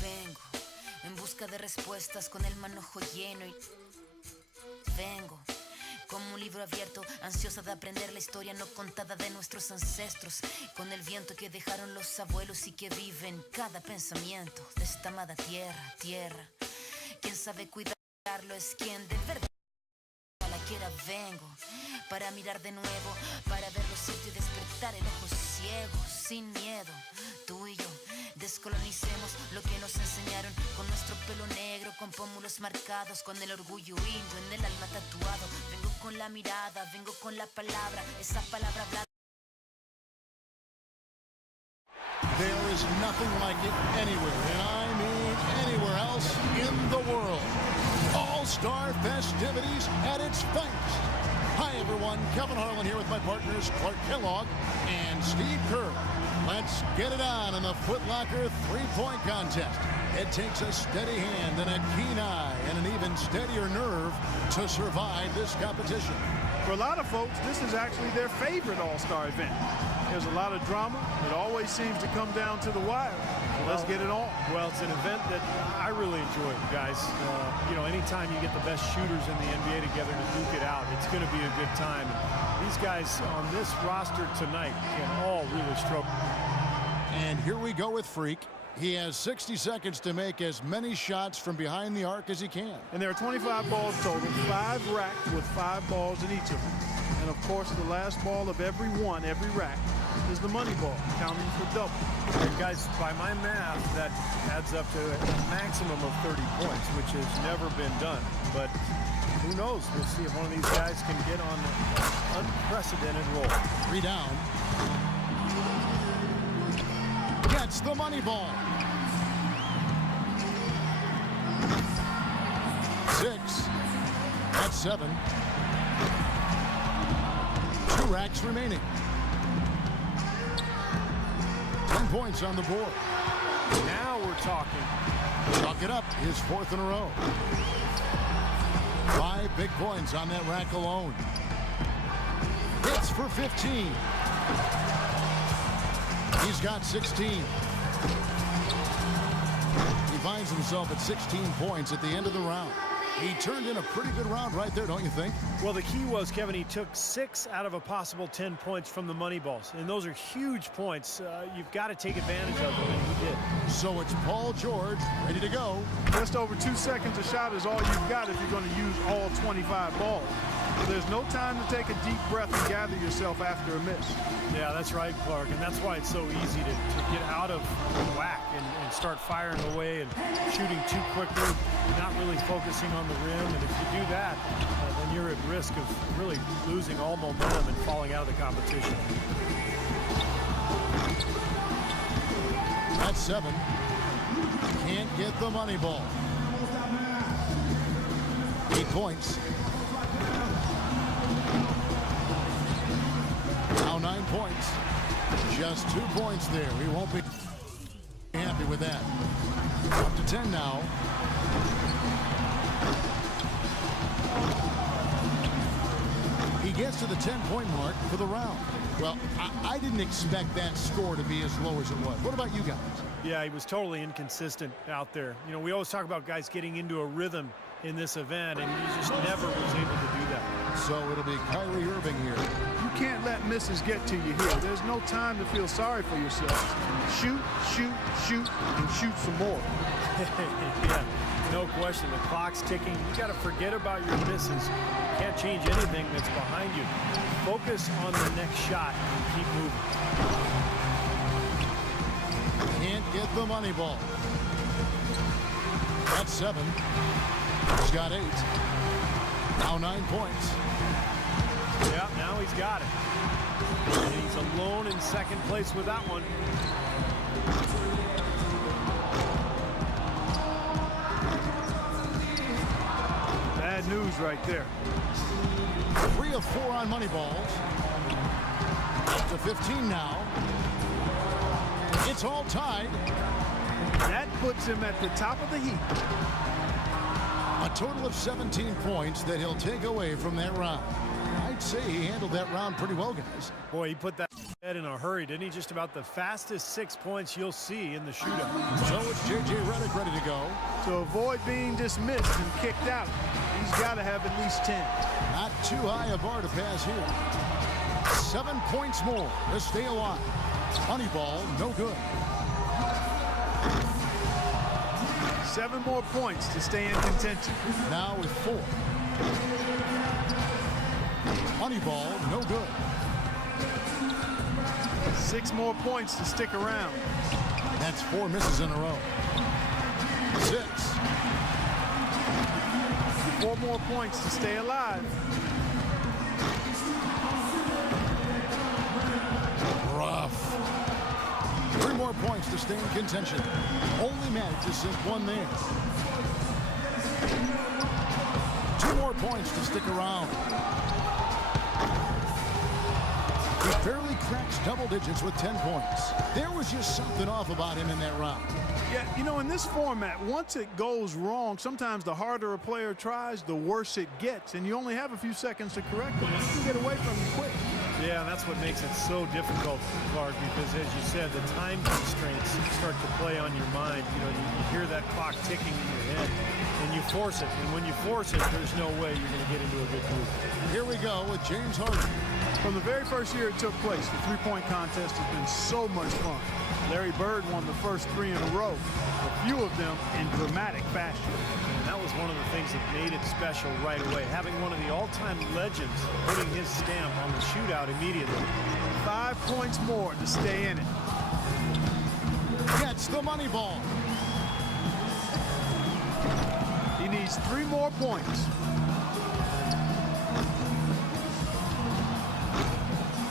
Vengo en busca de respuestas con el manojo lleno y vengo como un libro abierto, ansiosa de aprender la historia no contada de nuestros ancestros, con el viento que dejaron los abuelos y que vive en cada pensamiento de esta amada tierra. Quien sabe cuidarlo es quien de verdad la quiera. Vengo para mirar de nuevo, para ver los sitios y despertar el ojo ciego, sin miedo. Tú y yo descolonicemos lo que nos enseñaron, con nuestro pelo negro, con pómulos marcados, con el orgullo indio en el alma tatuado. Vengo con la mirada, vengo con la palabra, esa palabra hablada. There is nothing like it anywhere, and I mean anywhere else in the world. All-Star festivities at its finest. Hi, everyone. Kevin Harlan here with my partners Clark Kellogg and Steve Kerr. Let's get it on in the Foot Locker three-point contest. It takes a steady hand and a keen eye and an even steadier nerve to survive this competition. For a lot of folks, this is actually their favorite All-Star event. There's a lot of drama. It always seems to come down to the wire. Let's get it on. Well, it's an event that I really enjoy, guys. Anytime you get the best shooters in the NBA together to duke it out, it's going to be a good time. And these guys on this roster tonight can all really stroke. And here we go with Freak. He has 60 seconds to make as many shots from behind the arc as he can. And there are 25 balls total, 5 racked with 5 balls in each of them. And of course, the last ball of every rack, is the money ball, counting for double. And guys, by my math, that adds up to a maximum of 30 points, which has never been done. But who knows? We'll see if one of these guys can get on an unprecedented roll. 3 down. Gets the money ball. 6. That's 7. 2 racks remaining. 10 points on the board. Now we're talking. Chalk it up, his 4th in a row. 5 big points on that rack alone. Hits for 15. He's got 16. He finds himself at 16 points at the end of the round. He turned in a pretty good round right there, don't you think? Well, the key was, Kevin, he took 6 out of a possible 10 points from the money balls. And those are huge points. You've got to take advantage of them, and he did. So it's Paul George ready to go. Just over 2 seconds a shot is all you've got if you're going to use all 25 balls. So there's no time to take a deep breath and gather yourself after a miss. Yeah, that's right, Clark. And that's why it's so easy to get out of whack and start firing away and shooting too quickly, not really focusing on the rim. And if you do that, then you're at risk of really losing all momentum and falling out of the competition. That's 7. Can't get the money ball. 8 points. Now 9 points. Just 2 points there. He won't be happy with that. Up to 10 now. He gets to the 10-point mark for the round. Well, I didn't expect that score to be as low as it was. What about you guys? Yeah, he was totally inconsistent out there. You know, we always talk about guys getting into a rhythm in this event, and he just never was able to do that. So it'll be Kyrie Irving here. You can't let misses get to you here. There's no time to feel sorry for yourself. Shoot, shoot, shoot, and shoot some more. Yeah, no question. The clock's ticking. You got to forget about your misses. You can't change anything that's behind you. Focus on the next shot and keep moving. Can't get the money ball. That's 7. He's got 8. Now 9 points. Yeah, now he's got it. And he's alone in second place with that one. Bad news right there. 3 of 4 on money balls. Up to 15 now. It's all tied. That puts him at the top of the heap. A total of 17 points that he'll take away from that round. I'd say he handled that round pretty well, guys. Boy, he put that In a hurry, didn't he? Just about the fastest 6 points you'll see in the shootout. So it's J.J. Redick ready to go. To avoid being dismissed and kicked out, he's got to have at least 10. Not too high a bar to pass here. 7 points more to stay alive. Honey ball, no good. 7 more points to stay in contention. Now with 4. Honey ball, no good. 6 more points to stick around. That's 4 misses in a row. 6. 4 more points to stay alive. Rough. 3 more points to stay in contention. Only managed to sink 1 there. 2 more points to stick around. He barely cracks double digits with 10 points. There was just something off about him in that round. Yeah, you know, in this format, once it goes wrong, sometimes the harder a player tries, the worse it gets, and you only have a few seconds to correct it. You can get away from it quick. Yeah, and that's what makes it so difficult, Clark, because as you said, the time constraints start to play on your mind. You know, you hear that clock ticking in your head, and you force it. And when you force it, there's no way you're going to get into a good groove. Here we go with James Harden. From the very first year it took place, the three-point contest has been so much fun. Larry Bird won the first 3 in a row, a few of them in dramatic fashion. And that was one of the things that made it special right away, having one of the all-time legends putting his stamp on the shootout immediately. 5 points more to stay in it. Gets the money ball. He needs 3 more points.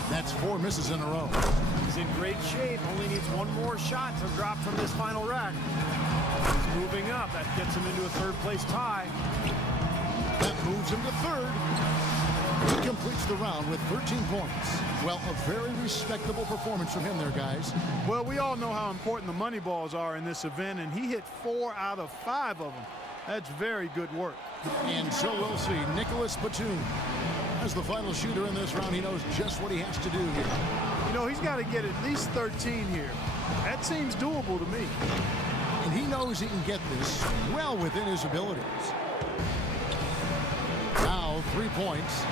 That's 4 misses in a row. He's in great shape, only needs 1 more shot to drop from this final rack. He's moving up, that gets him into a 3rd place tie. That moves him to 3rd. He completes the round with 13 points. Well, a very respectable performance from him there, guys. Well, we all know how important the money balls are in this event, and he hit 4 out of 5 of them. That's very good work. And so we'll see Nicholas Batum. As the final shooter in this round, he knows just what he has to do here. You know, he's got to get at least 13 here. That seems doable to me. And he knows he can get this well within his abilities. Now 3 points.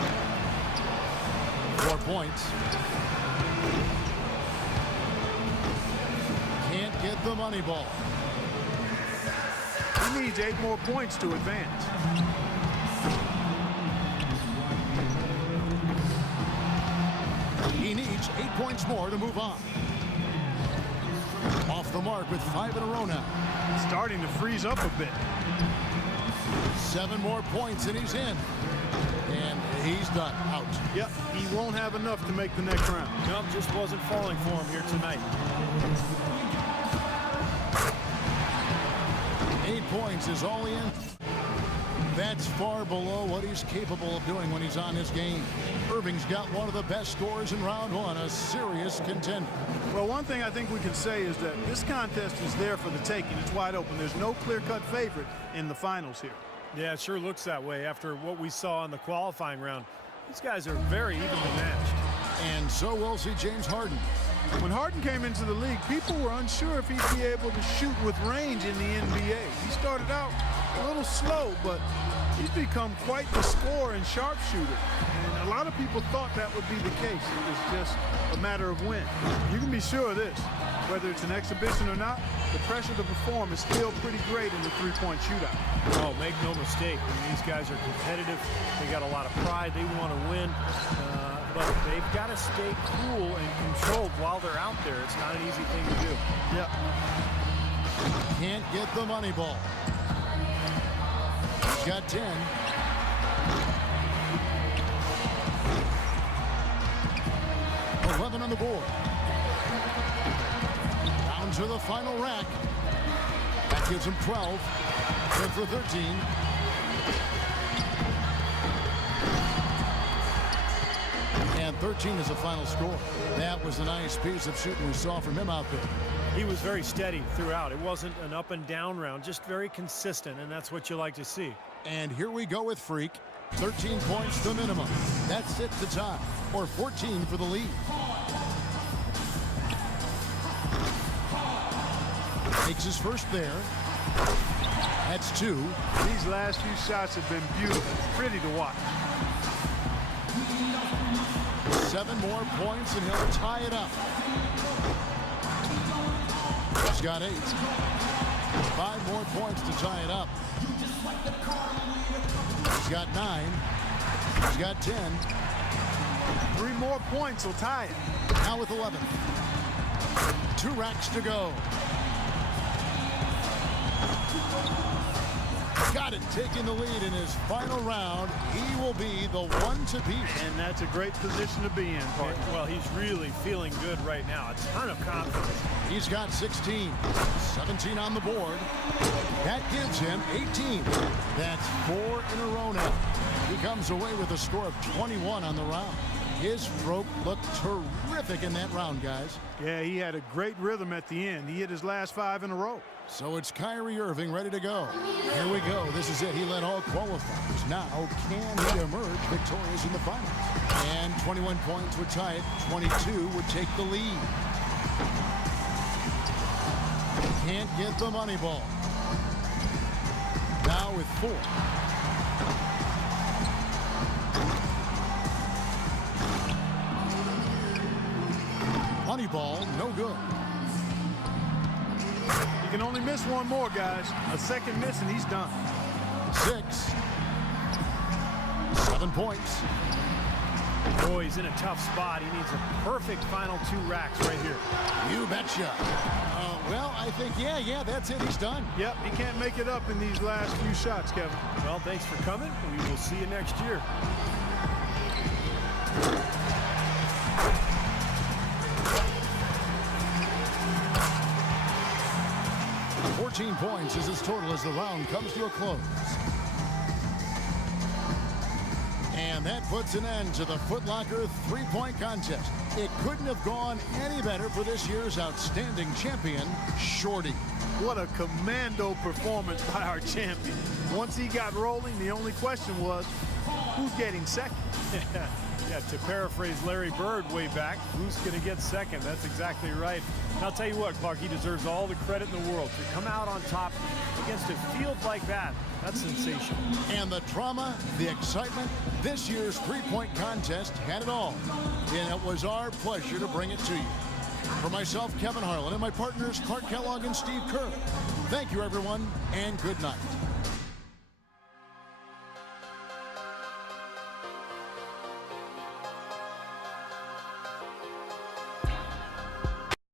4 points. Can't get the money ball. He needs 8 more points to advance. He needs 8 points more to move on. Off the mark with 5 in a row now. Starting to freeze up a bit. 7 more points and he's in. And he's done. Out. Yep, he won't have enough to make the next round. Nope, just wasn't falling for him here tonight. 8 points is all in. That's far below what he's capable of doing when he's on his game. Irving's got one of the best scores in round 1, a serious contender. Well, one thing I think we can say is that this contest is there for the taking. It's wide open. There's no clear-cut favorite in the finals here. Yeah, it sure looks that way after what we saw in the qualifying round. These guys are very evenly matched. And so we'll see James Harden. When Harden came into the league, people were unsure if he'd be able to shoot with range in the NBA. He started out a little slow, but he's become quite the scorer and sharpshooter. And a lot of people thought that would be the case. It was just a matter of when. You can be sure of this. Whether it's an exhibition or not, the pressure to perform is still pretty great in the three-point shootout. Oh, make no mistake. I mean, these guys are competitive. They got a lot of pride. They want to win. But they've got to stay cool and controlled while they're out there. It's not an easy thing to do. Yep. Can't get the money ball. He's got 10. On the board. Down to the final rack. That gives him 12. Good for 13. And 13 is the final score. That was a nice piece of shooting we saw from him out there. He was very steady throughout. It wasn't an up and down round, just very consistent, and that's what you like to see. And here we go with Freak. 13 points the minimum. That sets the tie, or 14 for the lead. Makes his first there. That's 2. These last few shots have been beautiful, pretty to watch. 7 more points and he'll tie it up. He's got 8. 5 more points to tie it up. He's got 9. He's got 10. 3 more points will tie it. Now with 11. 2 racks to go. Got it, taking the lead in his final round. He will be the one to beat. And that's a great position to be in, partner. Well, he's really feeling good right now. A ton of confidence. He's got 16, 17 on the board. That gives him 18. That's 4 in a row now. He comes away with a score of 21 on the round. His stroke looked terrific in that round, guys. Yeah, he had a great rhythm at the end. He hit his last 5 in a row. So it's Kyrie Irving ready to go. Here we go. This is it. He led all qualifiers. Now, can he emerge victorious in the finals? And 21 points would tie it. 22 would take the lead. Can't get the money ball. Now with 4. Money ball, no good. He can only miss one more, guys. A second miss and he's done. 6. 7 points. Boy, he's in a tough spot. He needs a perfect final 2 racks right here. You betcha. Well, I think, yeah, that's it. He's done. Yep, he can't make it up in these last few shots, Kevin. Well, thanks for coming. We will see you next year. 14 points is his total as the round comes to a close. And that puts an end to the Foot Locker 3-point contest. It couldn't have gone any better for this year's outstanding champion, Shorty. What a commando performance by our champion. Once he got rolling, the only question was, who's getting second? Yeah, to paraphrase Larry Bird way back, who's going to get second? That's exactly right. And I'll tell you what, Clark, he deserves all the credit in the world. To come out on top against a field like that, that's sensational. And the drama, the excitement, this year's 3-point contest had it all. And it was our pleasure to bring it to you. For myself, Kevin Harlan, and my partners, Clark Kellogg and Steve Kerr, thank you, everyone, and good night.